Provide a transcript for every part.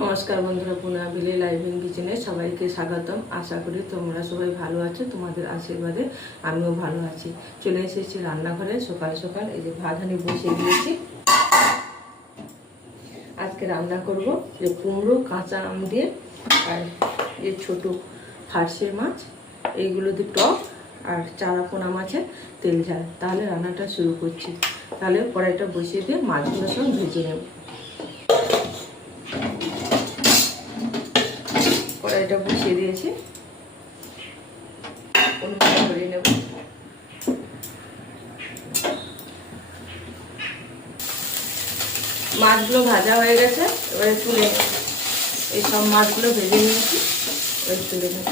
নমস্কার বন্ধুরা, পুনাবিলি লাইভিং কিচেনে সবাইকে স্বাগতম। আশা করি তোমরা সবাই ভালো আছো। তোমাদের আশীর্বাদে আমিও ভালো আছি। চলে এসেছি রান্নাঘরে সকাল সকাল। এই যে ভাত হাঁড়ি বসিয়ে দিয়েছি। আজকে রান্না করব যে কুমড়ো কাঁচা আম দিয়ে আর যে ছোট ফার্সে মাছ, এইগুলো দিয়ে টক আর চারাপোনা মাছের তেল ঝাল। তাহলে রান্নাটা শুরু করছি। তাহলে কড়াইটা বসিয়ে দিয়ে মাছগুলো সব ভেজে নেব। কড়াইটা বসিয়ে দিয়েছি, অনুমান করে নেব। মাছগুলো ভাজা হয়ে গেছে, এবারে তুলে নেব। এই সব মাছগুলো ভেজে নিয়েছি, এবারে তুলে নেব।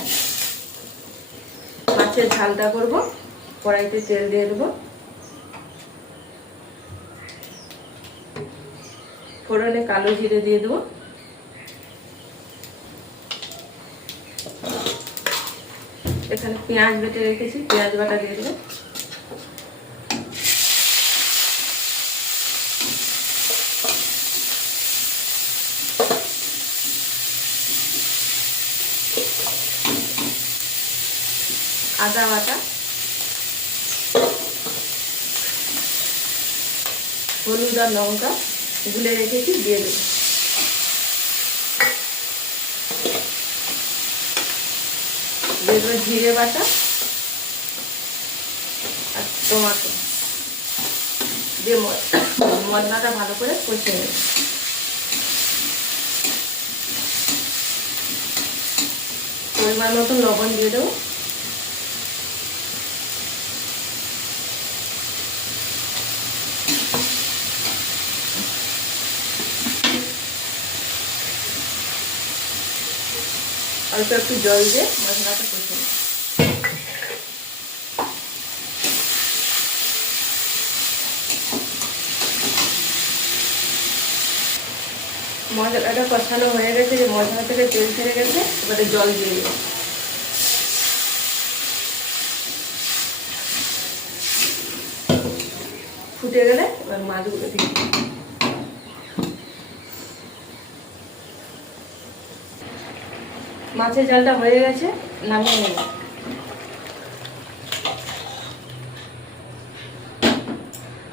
মাছের ঝালটা করব। কড়াইতে তেল দিয়ে দেবো, ফোড়নে কালো জিরে দিয়ে দেবো, এখানে পেঁয়াজ বেটে রেখেছি, পেঁয়াজ বাটা দিয়ে দেবো। আদা বাটা, হলুদ আর লঙ্কা গুলে রেখেছি, দিয়ে দেবো। দিয়ে দেবো জিরে বাটা আর টমাটো দিয়ে মশলাটা ভালো করে কষিয়ে নেব। পরিমাণ মতো লবণ দিয়ে দেবো। অল্প একটু জল দিয়ে মশলাটা কষিয়ে নেব। মশলাটা কষানো হয়ে গেছে, যে মশলা থেকে তেল ছেড়ে গেছে, এবারে জল দিয়ে দেবো। ফুটে গেলে এবার মাছগুলো দিয়ে দেবো। মাছের ঝালটা হয়ে গেছে, নামিয়ে নেব।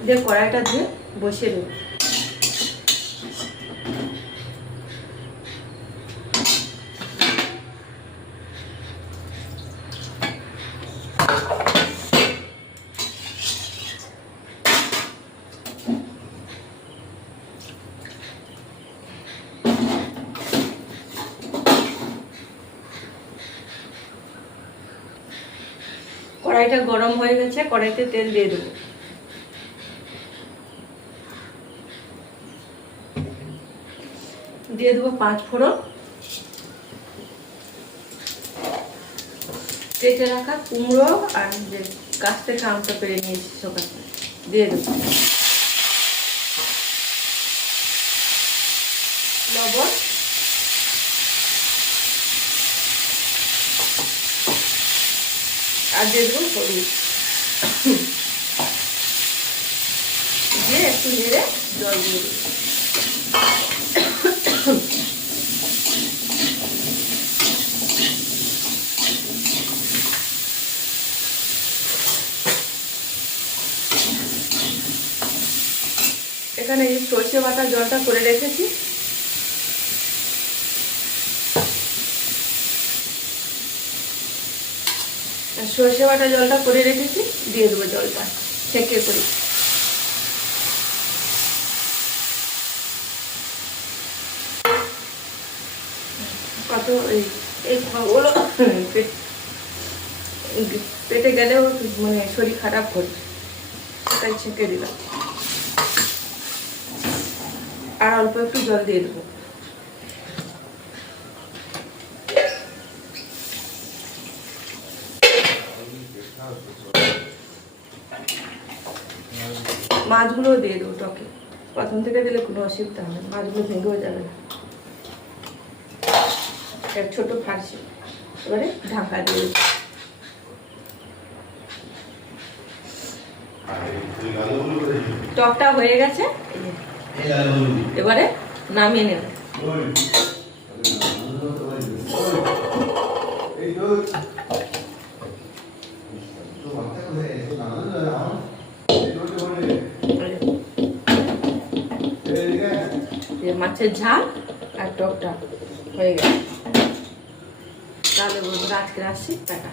দিয়ে কড়াইটা ধুয়ে বসিয়ে দেবো। কড়াইটা গরম হয়ে গেছে, কড়াইতে তেল দিয়ে দেবো। দিয়ে দেবো 5 ফোড়ন, কেটে রাখা কুমড়ো আর যে গাছ থেকে আমটা পেরে নিয়েছি সকাল দিয়ে দেবো। লবণ, আর দিয়ে দেবো হলুদ, দিয়ে একটু নেড়ে জল দিয়ে দেবো। এখানে এই সর্ষে বাটা জলটা করে রেখেছি, সর্ষে বাটা জলটা করে রেখেছি, দিয়ে দেবো জলটা ছেঁকে করে। কত এই ওগুলো পেটে গেলেও মানে শরীর খারাপ করবে, তাই ছেঁকে দিলাম। আর অল্প একটু জল দিয়ে দেবো। মাছগুলো দিয়ে দেবো টকে। প্রথম থেকে দিলে কোনো অসুবিধা হবে না, মাছগুলো ভেঙেও যাবে না। ছোট ফার্সি, এবারে ঢাকা দিয়ে দেবো। টকটা হয়ে গেছে, এবারে নামিয়ে নেব। মাছের ঝাল আর টকটা হয়ে গেছে। তাহলে বন্ধুরা আজকে আসছি টাটা।